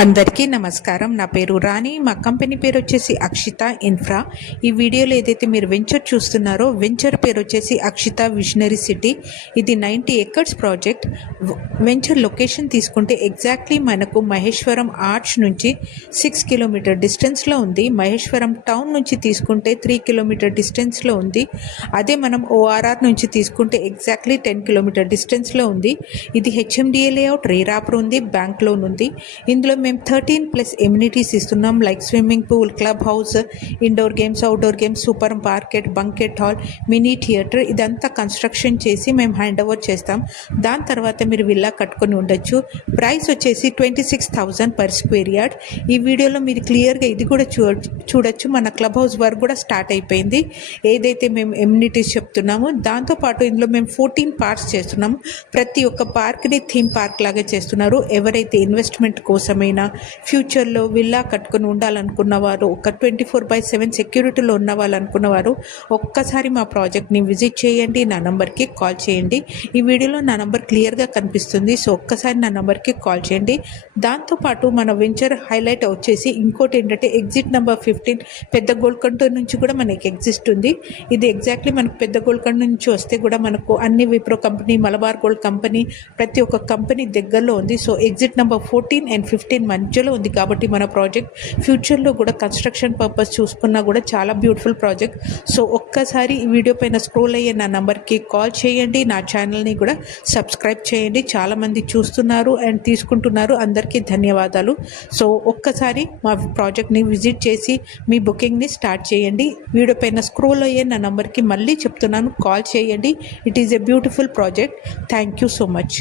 అందరికీ నమస్కారం. నా పేరు రాణి. మా కంపెనీ పేరు వచ్చేసి అక్షిత ఇన్ఫ్రా. ఈ వీడియోలో ఏదైతే మీరు వెంచర్ చూస్తున్నారో వెంచర్ పేరు వచ్చేసి అక్షిత విజనరీ సిటీ. ఇది 90 acres ప్రాజెక్ట్. వెంచర్ లొకేషన్ తీసుకుంటే ఎగ్జాక్ట్లీ మనకు మహేశ్వరం ఆర్చ్ నుంచి 6 కిలోమీటర్ డిస్టెన్స్లో ఉంది. మహేశ్వరం టౌన్ నుంచి తీసుకుంటే 3 కిలోమీటర్ డిస్టెన్స్లో ఉంది. అదే మనం ఓఆర్ఆర్ నుంచి తీసుకుంటే ఎగ్జాక్ట్లీ 10 కిలోమీటర్ డిస్టెన్స్లో ఉంది. ఇది హెచ్ఎండిఏ లేఅవుట్, రేరాపర్ ఉంది, బ్యాంక్ లోన్ ఉంది. ఇందులో మేము 13+ ఎమ్యూనిటీస్ ఇస్తున్నాం. Like swimming pool, club house, indoor games, outdoor games, super market, banquet hall, mini theatre, ఇదంతా కన్స్ట్రక్షన్ చేసి మేము హ్యాండ్ ఓవర్ చేస్తాం. దాని తర్వాత మీరు విల్లా కట్టుకొని ఉండొచ్చు. ప్రైస్ వచ్చేసి 26,000 per square yard. ఈ వీడియోలో మీరు క్లియర్గా ఇది కూడా చూడొచ్చు. మన క్లబ్ హౌస్ వర్క్ కూడా స్టార్ట్ అయిపోయింది. ఏదైతే మేము ఎమ్యూనిటీస్ చెప్తున్నామో దాంతోపాటు ఇందులో మేము 14 పార్క్స్ చేస్తున్నాము. ప్రతి ఒక్క పార్క్ని థీమ్ పార్క్ లాగా చేస్తున్నారు. ఎవరైతే ఇన్వెస్ట్మెంట్ కోసమైనా ఫ్యూచర్లో విల్లా కట్టుకుని ఉండాలనుకున్నవారు, ఒక 24/7 సెక్యూరిటీలో ఉన్న వాళ్ళు అనుకున్నవారు ఒక్కసారి మా ప్రాజెక్ట్ని విజిట్ చేయండి. నా నంబర్కి కాల్ చేయండి. ఈ వీడియోలో నా నంబర్ క్లియర్గా కనిపిస్తుంది. సో ఒక్కసారి నా నంబర్కి కాల్ చేయండి. దాంతోపాటు మన వెంచర్ హైలైట్ వచ్చేసి ఇంకోటి ఏంటంటే ఎగ్జిట్ నెంబర్ 15 పెద్ద గోల్కొండ నుంచి కూడా మనకి ఎగ్జిస్ట్ ఉంది. ఇది ఎగ్జాక్ట్లీ మనకు పెద్ద గోల్కొండ నుంచి వస్తే కూడా మనకు అన్ని Wipro company, Malabar gold company, ప్రతి ఒక్క కంపెనీ దగ్గరలో ఉంది. సో ఎగ్జిట్ నెంబర్ 14 and 15 మధ్యలో ఉంది. కాబట్టి మన ప్రాజెక్ట్ ఫ్యూచర్లో కూడా కన్స్ట్రక్షన్ పర్పస్ చూసుకున్నా కూడా చాలా బ్యూటిఫుల్ ప్రాజెక్ట్. సో ఒక్కసారి ఈ వీడియో పైన స్క్రోల్ అయ్యే నా నంబర్కి కాల్ చేయండి. నా ఛానల్ని కూడా సబ్స్క్రైబ్ చేయండి. చాలామంది చూస్తున్నారు అండ్ తీసుకుంటున్నారు. అందరికీ ధన్యవాదాలు. సో ఒక్కసారి మా ప్రాజెక్ట్ని విజిట్ చేసి మీ బుకింగ్ని స్టార్ట్ చేయండి. వీడియో పైన స్క్రోల్ అయ్యే నా నంబర్కి మళ్ళీ చెప్తున్నాను, కాల్ చేయండి. It is a beautiful project. Thank you so much.